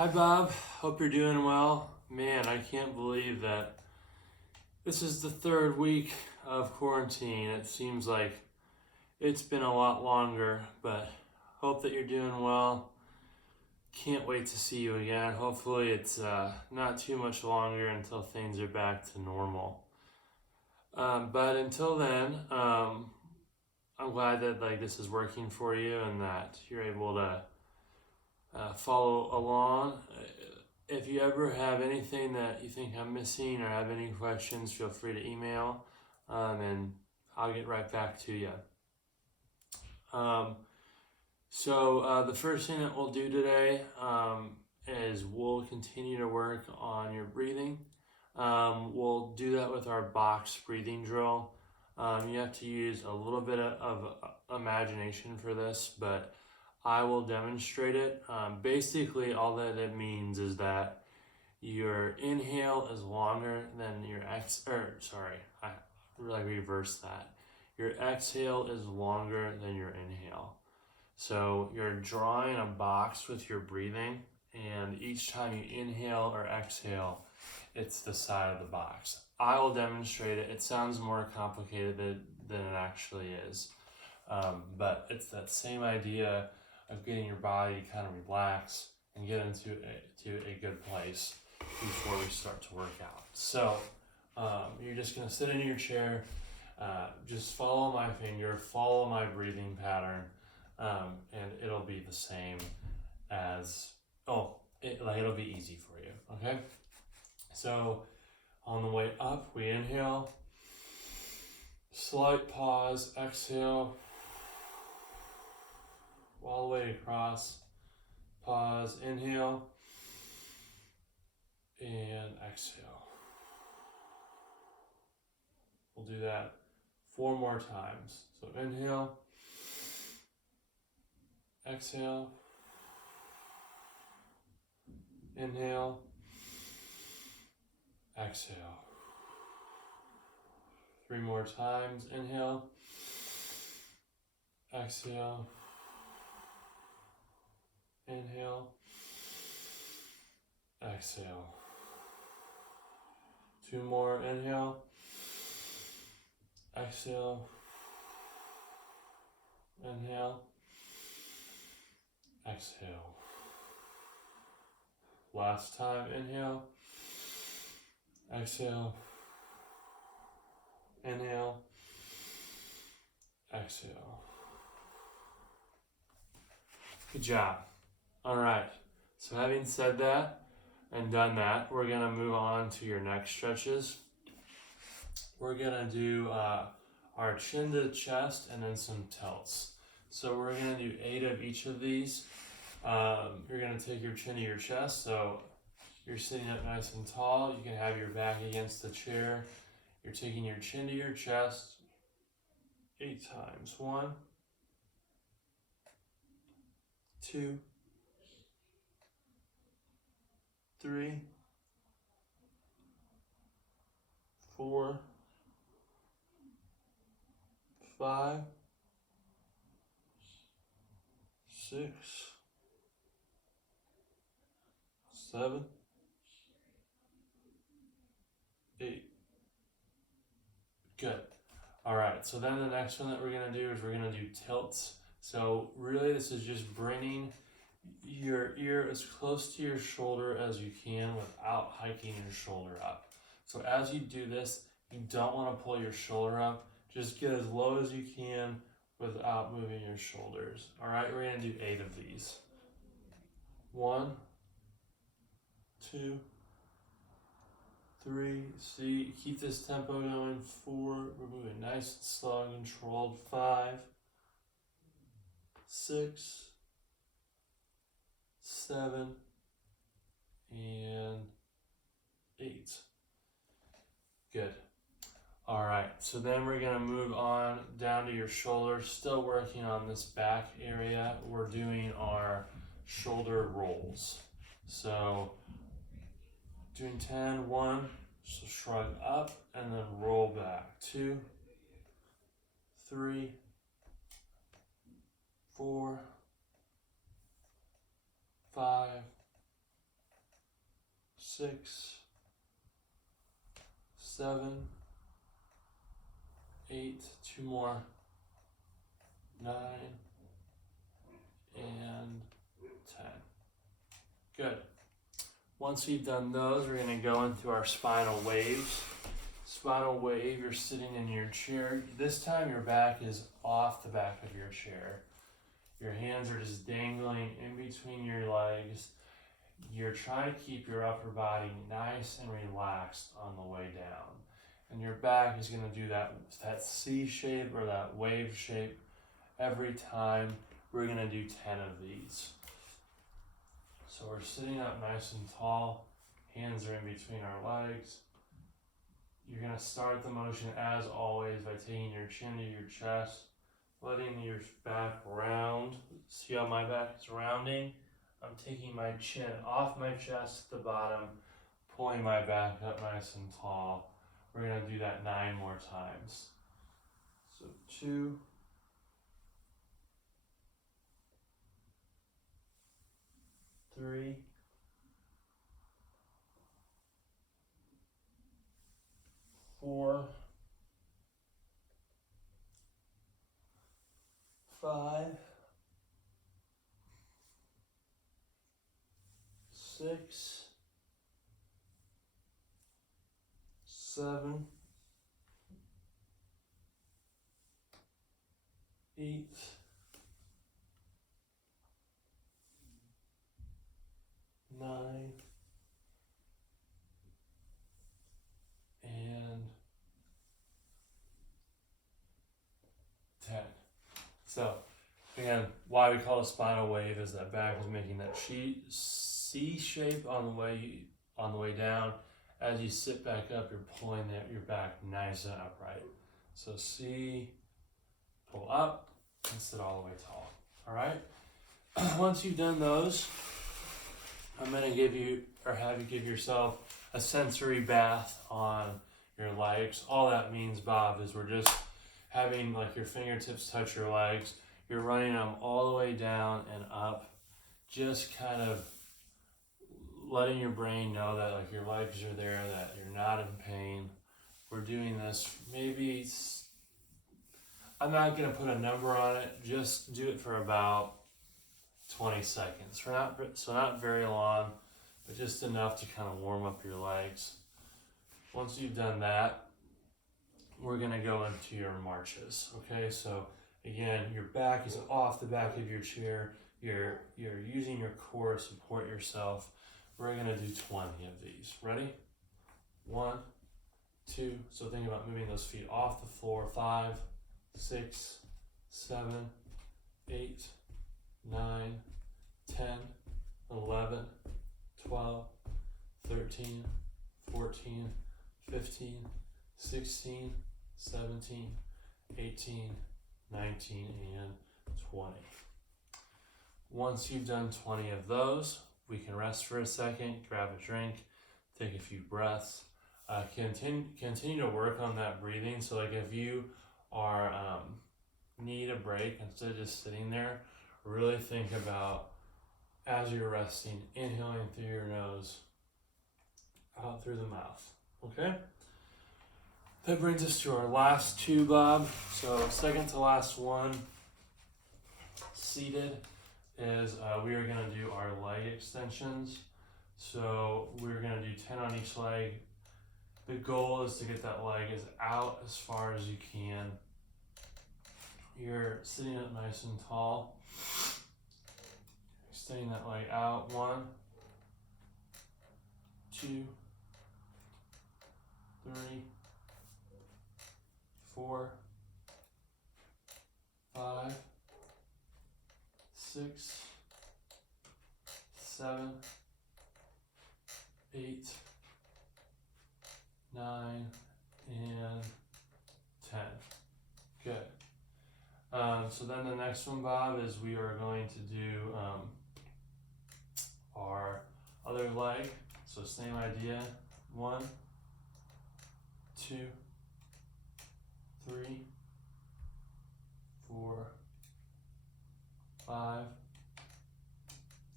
Hi, Bob. Hope you're doing well. Man, I can't believe that this is the third week of quarantine. It seems like it's been a lot longer, but hope that you're doing well. Can't wait to see you again. Hopefully, it's not too much longer until things are back to normal. But until then, I'm glad that this is working for you and that you're able to follow along. If you ever have anything that you think I'm missing or have any questions, feel free to email and I'll get right back to you. So the first thing that we'll do today is we'll continue to work on your breathing. We'll do that with our box breathing drill. You have to use a little bit of imagination for this, but I will demonstrate it. Basically, all that it means is that your inhale is longer than your reverse that. Your exhale is longer than your inhale. So you're drawing a box with your breathing, and each time you inhale or exhale, it's the side of the box. I will demonstrate it. It sounds more complicated than it actually is. But it's that same idea of getting your body to kind of relax and get into a good place before we start to work out. So you're just going to sit in your chair, just follow my finger, follow my breathing pattern, and it'll be the same as, it'll be easy for you, okay? So on the way up, we inhale, slight pause, exhale, all the way across, pause, inhale, and exhale. We'll do that 4 more times. So inhale, exhale, inhale, exhale. 3 more times. Inhale, exhale, inhale, exhale. 2 more. Inhale, exhale, inhale, exhale. Last time. Inhale, exhale, inhale, exhale. Good job. All right. So having said that and done that, we're going to move on to your neck stretches. We're going to do our chin to chest and then some tilts. So we're going to do 8 of each of these. You're going to take your chin to your chest. So you're sitting up nice and tall. You can have your back against the chair. You're taking your chin to your chest 8 times. 1, 2, 3, 4, 5, 6, 7, 8. Good. All right, so then the next one that we're going to do is we're going to do tilts. So really this is just bringing your ear as close to your shoulder as you can without hiking your shoulder up. So as you do this, you don't want to pull your shoulder up. Just get as low as you can without moving your shoulders. All right, we're going to do 8 of these. 1, 2, 3, see, keep this tempo going. 4, we're moving nice and slow and controlled. 5, 6, 7, and 8. Good. All right, so then we're gonna move on down to your shoulders, still working on this back area. We're doing our shoulder rolls. So doing 10, 1, so shrug up and then roll back. 2, 3, 4, 5, 6, 7, 8, 2 more, 9, and 10. Good. Once we've done those, we're going to go into our spinal waves. Spinal wave, you're sitting in your chair. This time your back is off the back of your chair. Your hands are just dangling in between your legs. You're trying to keep your upper body nice and relaxed on the way down. And your back is going to do that C shape or that wave shape every time. We're going to do 10 of these. So we're sitting up nice and tall. Hands are in between our legs. You're going to start the motion as always by taking your chin to your chest, letting your back round. See how my back is rounding? I'm taking my chin off my chest to the bottom, pulling my back up nice and tall. We're going to do that 9 more times. So 2, 3, 4, 5, 6, 7, 8, 9, and 10. So again, why we call it spinal wave is that back is making that C shape on the way down. As you sit back up, you're pulling your back nice and upright. So C, pull up, and sit all the way tall. All right. Once you've done those, I'm going to have you give yourself a sensory bath on your legs. All that means, Bob, is we're just having like your fingertips touch your legs. You're running them all the way down and up, just kind of letting your brain know that like your legs are there, that you're not in pain. We're doing this maybe, I'm not going to put a number on it, just do it for about 20 seconds. So not very long, but just enough to kind of warm up your legs. Once you've done that, we're going to go into your marches. Okay, so again, your back is off the back of your chair. You're using your core to support yourself. We're going to do 20 of these. Ready? 1, 2. So think about moving those feet off the floor. 5, 6, 7, 8, 9, 10, 11, 12, 13, 14, 15, 16, 17, 18, 19, and 20. Once you've done 20 of those, we can rest for a second, grab a drink, take a few breaths. Continue to work on that breathing. So like if you are need a break, instead of just sitting there, really think about as you're resting, inhaling through your nose, out through the mouth. Okay? That brings us to our last 2, Bob. So second to last one, seated, is we are going to do our leg extensions. So we're going to do 10 on each leg. The goal is to get that leg as out as far as you can. You're sitting up nice and tall. Extending that leg out. 1, 2, 3, 4, 5, 6, 7, 8, 9, and 10. Good. So then the next one, Bob, is we are going to do our other leg. So same idea. 1, 2, 3, 4, 5,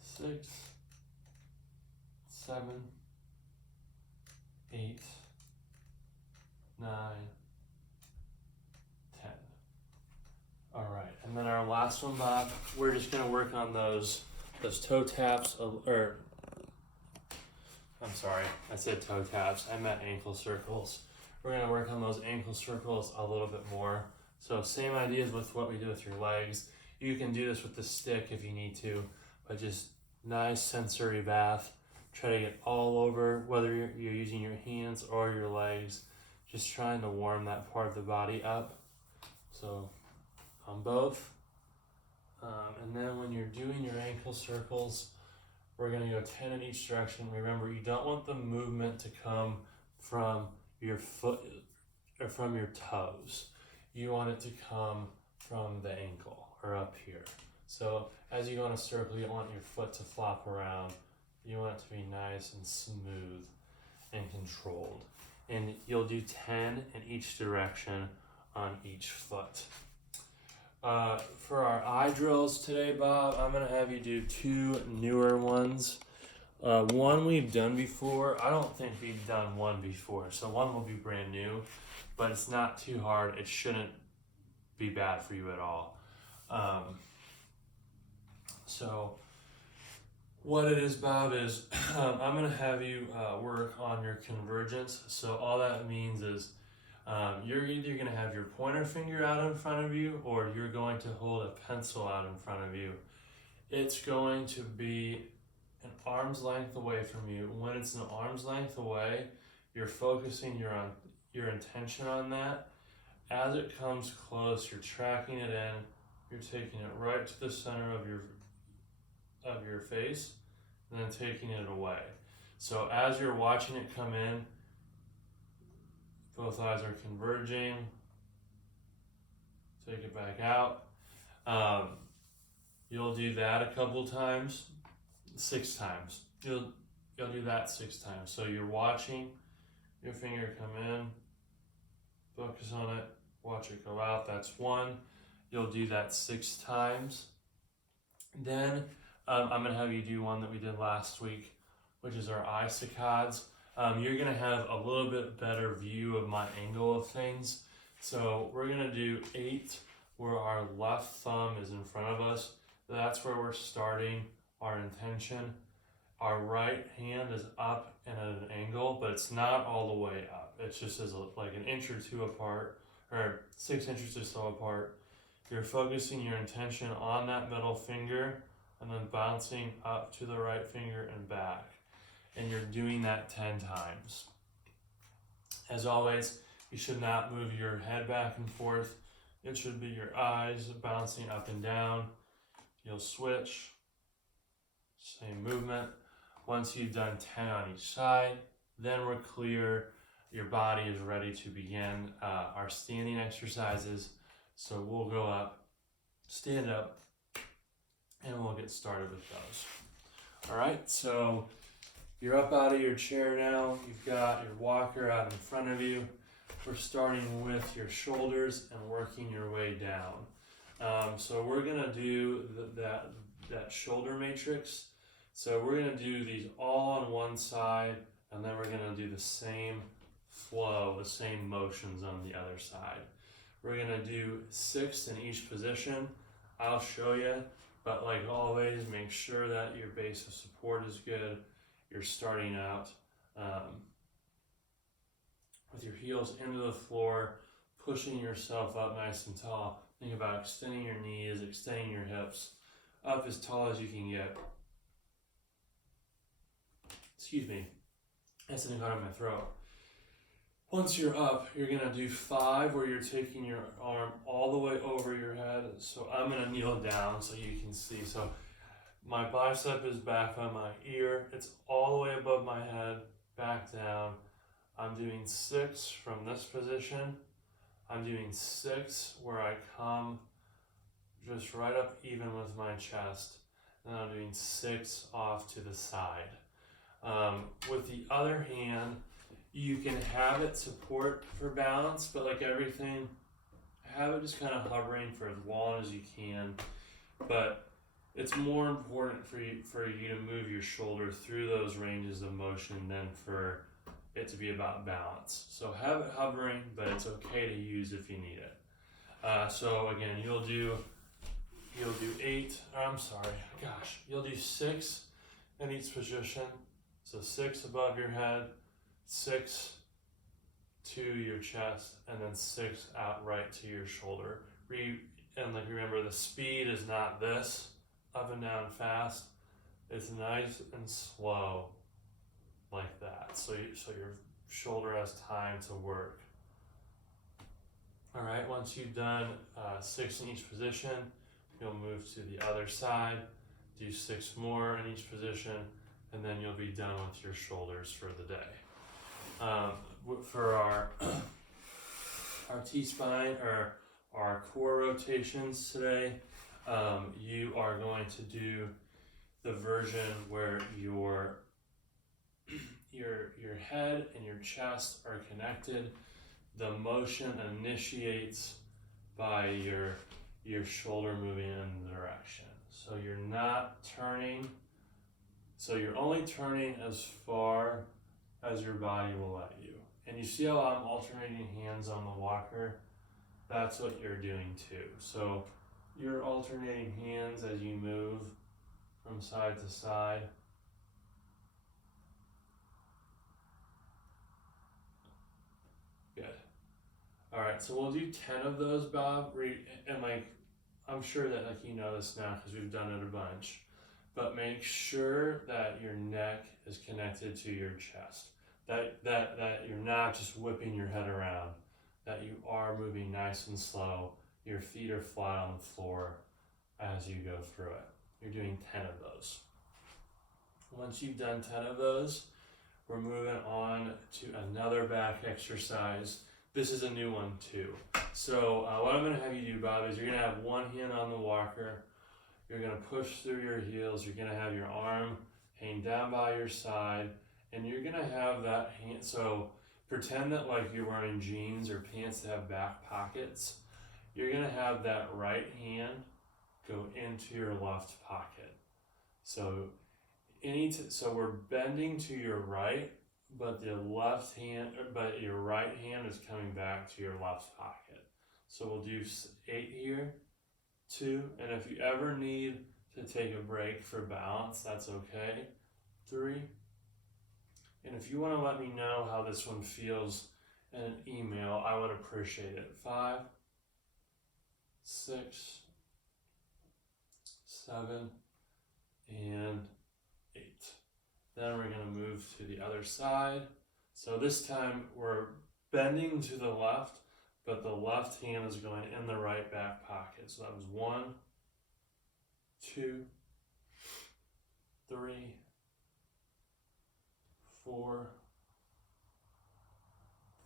6, 7, 8, 9, 10. All right, and then our last one, Bob, we're just gonna work on those toe taps, or I'm sorry, I said toe taps, I meant ankle circles. We're gonna work on those ankle circles a little bit more. So same ideas with what we do with your legs. You can do this with the stick if you need to, but just nice sensory bath. Try to get all over, whether you're using your hands or your legs, just trying to warm that part of the body up. So on both. And then when you're doing your ankle circles, we're gonna go 10 in each direction. Remember, you don't want the movement to come from your foot or from your toes. You want it to come from the ankle or up here. So as you go in a circle, you don't want your foot to flop around. You want it to be nice and smooth and controlled. And you'll do 10 in each direction on each foot. For our eye drills today, Bob, I'm gonna have you do 2 newer ones. One we've done before. I don't think we've done one before, so one will be brand new, but it's not too hard. It shouldn't be bad for you at all. So what it is, Bob, is I'm gonna have you work on your convergence. So all that means is you're either going to have your pointer finger out in front of you, or you're going to hold a pencil out in front of you. It's going to be an arm's length away from you. When it's an arm's length away, you're focusing your intention on that. As it comes close, you're tracking it in. You're taking it right to the center of your face, and then taking it away. So as you're watching it come in, both eyes are converging. Take it back out. You'll do that a couple times, 6 times. You'll do that 6 times. So you're watching your finger come in, focus on it, watch it go out. That's 1. You'll do that 6 times. Then I'm gonna have you do one that we did last week, which is our eye saccades. You're gonna have a little bit better view of my angle of things. So we're gonna do 8 where our left thumb is in front of us. That's where we're starting our intention. Our right hand is up and at an angle, but it's not all the way up. It's just like an inch or 2 apart, or 6 inches or so apart. You're focusing your intention on that middle finger and then bouncing up to the right finger and back. And you're doing that 10 times. As always, you should not move your head back and forth. It should be your eyes bouncing up and down. You'll switch, same movement. Once you've done 10 on each side, then we're clear. Your body is ready to begin our standing exercises. So we'll go up, stand up, and we'll get started with those. All right, so you're up out of your chair now. You've got your walker out in front of you. We're starting with your shoulders and working your way down. So we're gonna do that shoulder matrix. So we're gonna do these all on one side, and then we're gonna do the same flow, the same motions on the other side. We're gonna do 6 in each position. I'll show you, but like always, make sure that your base of support is good. You're starting out with your heels into the floor, pushing yourself up nice and tall. Think about extending your knees, extending your hips, up as tall as you can get. Excuse me, that's something got in my throat. Once you're up, you're gonna do 5 where you're taking your arm all the way over your head. So I'm gonna kneel down so you can see. So my bicep is back on my ear. It's all the way above my head, back down. I'm doing 6 from this position. I'm doing 6 where I come just right up even with my chest. And I'm doing 6 off to the side. With the other hand, you can have it support for balance, but like everything, have it just kind of hovering for as long as you can. But it's more important for you to move your shoulder through those ranges of motion than for it to be about balance. So have it hovering, but it's okay to use if you need it. So again, you'll do 8, you'll do 6 in each position. So 6 above your head, 6 to your chest, and then 6 out right to your shoulder. And like remember, the speed is not this, up and down fast. It's nice and slow like that. So your shoulder has time to work. All right, once you've done 6 in each position, you'll move to the other side, do 6 more in each position, and then you'll be done with your shoulders for the day. For our T-spine or our core rotations today, you are going to do the version where your head and your chest are connected. The motion initiates by your shoulder moving in the direction. So you're not turning, so you're only turning as far as your body will let you. And you see how I'm alternating hands on the walker? That's what you're doing too. So you're alternating hands as you move from side to side. Good. All right, so we'll do 10 of those, Bob. And I'm sure that you know this now because we've done it a bunch. But make sure that your neck is connected to your chest. That you're not just whipping your head around. That you are moving nice and slow. Your feet are flat on the floor as you go through it. You're doing 10 of those. Once you've done 10 of those, we're moving on to another back exercise. This is a new one too. So what I'm gonna have you do, Bob, is you're gonna have one hand on the walker. You're gonna push through your heels. You're gonna have your arm hang down by your side, and you're gonna have that hand. So pretend that like you're wearing jeans or pants that have back pockets. You're gonna have that right hand go into your left pocket. So so we're bending to your right, but your right hand is coming back to your left pocket. So we'll do 8 here, 2, and if you ever need to take a break for balance, that's okay. 3, and if you want to let me know how this one feels in an email, I would appreciate it. 5, 6, 7, and 8. Then we're going to move to the other side. So this time we're bending to the left, but the left hand is going in the right back pocket. So that was 1, 2, 3, 4,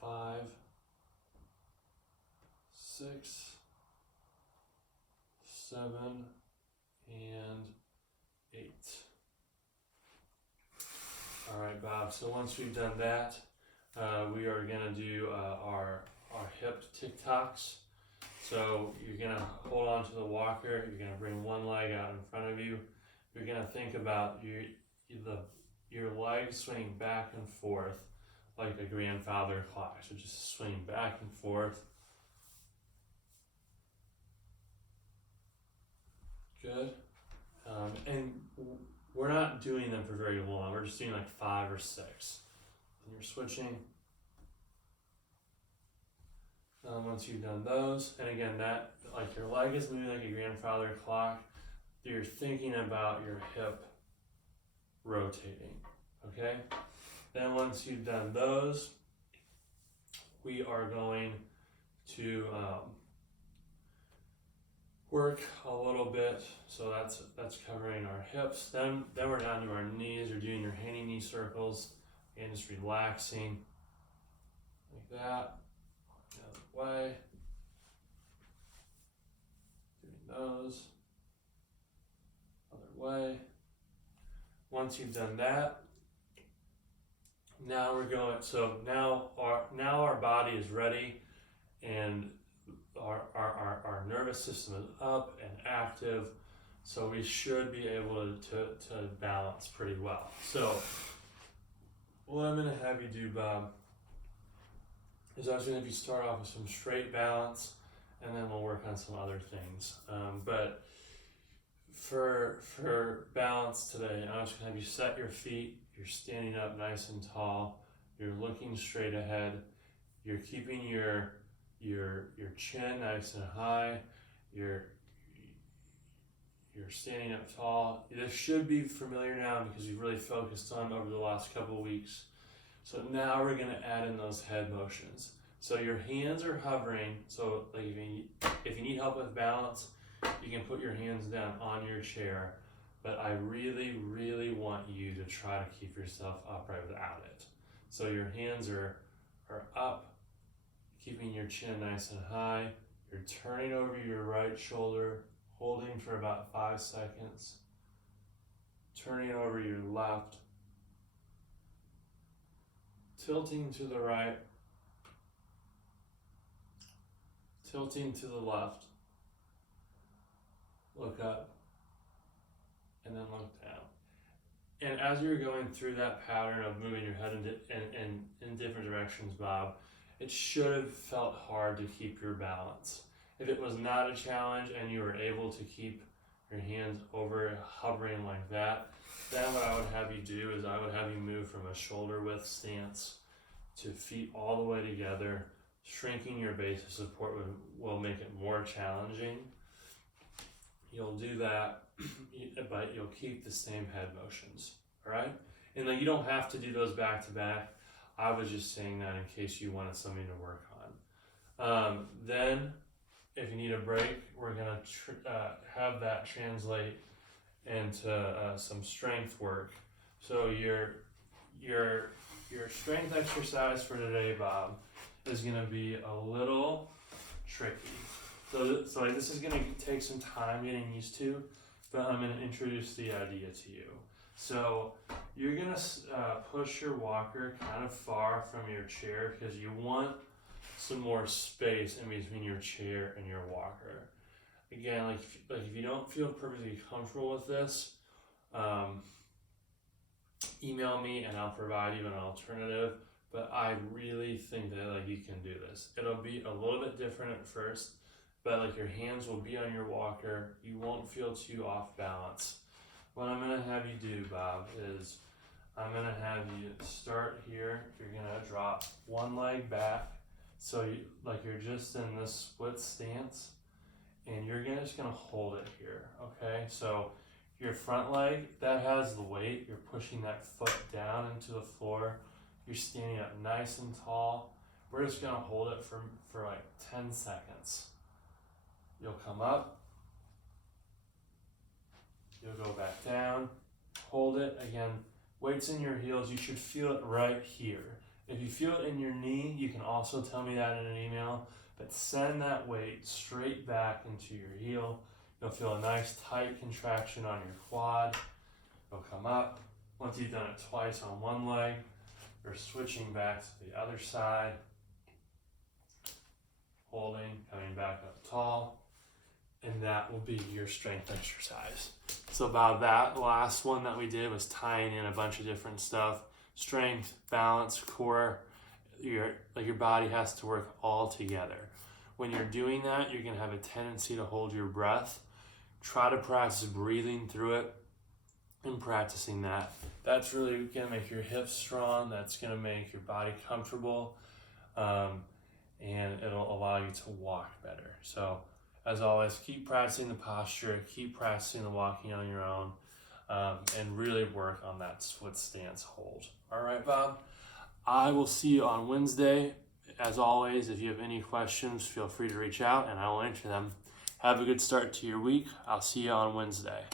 5, 6, 7, and 8. All right, Bob, so once we've done that, we are gonna do our hip TikToks. So you're gonna hold on to the walker, you're gonna bring one leg out in front of you. You're gonna think about your legs swinging back and forth like a grandfather clock. So just swing back and forth. Good. And we're not doing them for very long. We're just doing like 5 or 6. And you're switching. Once you've done those, and again, that like your leg is moving like a grandfather clock, you're thinking about your hip rotating. Okay? Then once you've done those, we are going to work a little bit. So that's covering our hips. Then we're down to our knees. You're doing your handy knee circles and just relaxing like that. The other way. Doing those. Other way. Once you've done that, now we're going. So now our body is ready, and our nervous system is up and active, so we should be able to balance pretty well. So What I'm going to have you do, Bob, is I was going to have you start off with some straight balance, and then we'll work on some other things. But for balance today, I'm just going to have you set your feet. You're standing up nice and tall. You're looking straight ahead. You're keeping your chin nice and high. You're standing up tall. This should be familiar now because you've really focused on over the last couple of weeks. So now we're going to add in those head motions. So your hands are hovering. So like if you need help with balance, you can put your hands down on your chair. But I really, really want you to try to keep yourself upright without it. So your hands are up, keeping your chin nice and high. You're turning over your right shoulder, holding for about 5 seconds. Turning over your left. Tilting to the right. Tilting to the left. Look up. And then look down. And as you're going through that pattern of moving your head in different directions, Bob, it should have felt hard to keep your balance. If it was not a challenge and you were able to keep your hands over hovering like that, then what I would have you do is I would have you move from a shoulder width stance to feet all the way together. Shrinking your base of support will make it more challenging. You'll do that, but you'll keep the same head motions, all right? And then you don't have to do those back to back. I was just saying that in case you wanted something to work on. Then, if you need a break, we're gonna have that translate into some strength work. So your strength exercise for today, Bob, is gonna be a little tricky. So like this is gonna take some time getting used to, but I'm gonna introduce the idea to you. So you're gonna push your walker kind of far from your chair because you want some more space in between your chair and your walker. Again, like if you don't feel perfectly comfortable with this, email me and I'll provide you an alternative. But I really think that like you can do this. It'll be a little bit different at first, but like your hands will be on your walker. You won't feel too off balance. What I'm gonna have you do, Bob, is I'm gonna have you start here. You're gonna drop one leg back. So you're just in this split stance, and you're just gonna hold it here, okay? So your front leg, that has the weight. You're pushing that foot down into the floor. You're standing up nice and tall. We're just gonna hold it for like 10 seconds. You'll come up. You'll go back down. Hold it. Again, weights in your heels. You should feel it right here. If you feel it in your knee, you can also tell me that in an email, but send that weight straight back into your heel. You'll feel a nice tight contraction on your quad. You'll come up. Once you've done it twice on one leg, you're switching back to the other side. Holding, coming back up tall. And that will be your strength exercise. So about that last one that we did was tying in a bunch of different stuff. Strength, balance, core, your body has to work all together. When you're doing that, you're gonna have a tendency to hold your breath. Try to practice breathing through it and practicing that. That's really gonna make your hips strong. That's gonna make your body comfortable, and it'll allow you to walk better. So as always, keep practicing the posture, keep practicing the walking on your own, and really work on that split stance hold. All right, Bob? I will see you on Wednesday. As always, if you have any questions, feel free to reach out and I will answer them. Have a good start to your week. I'll see you on Wednesday.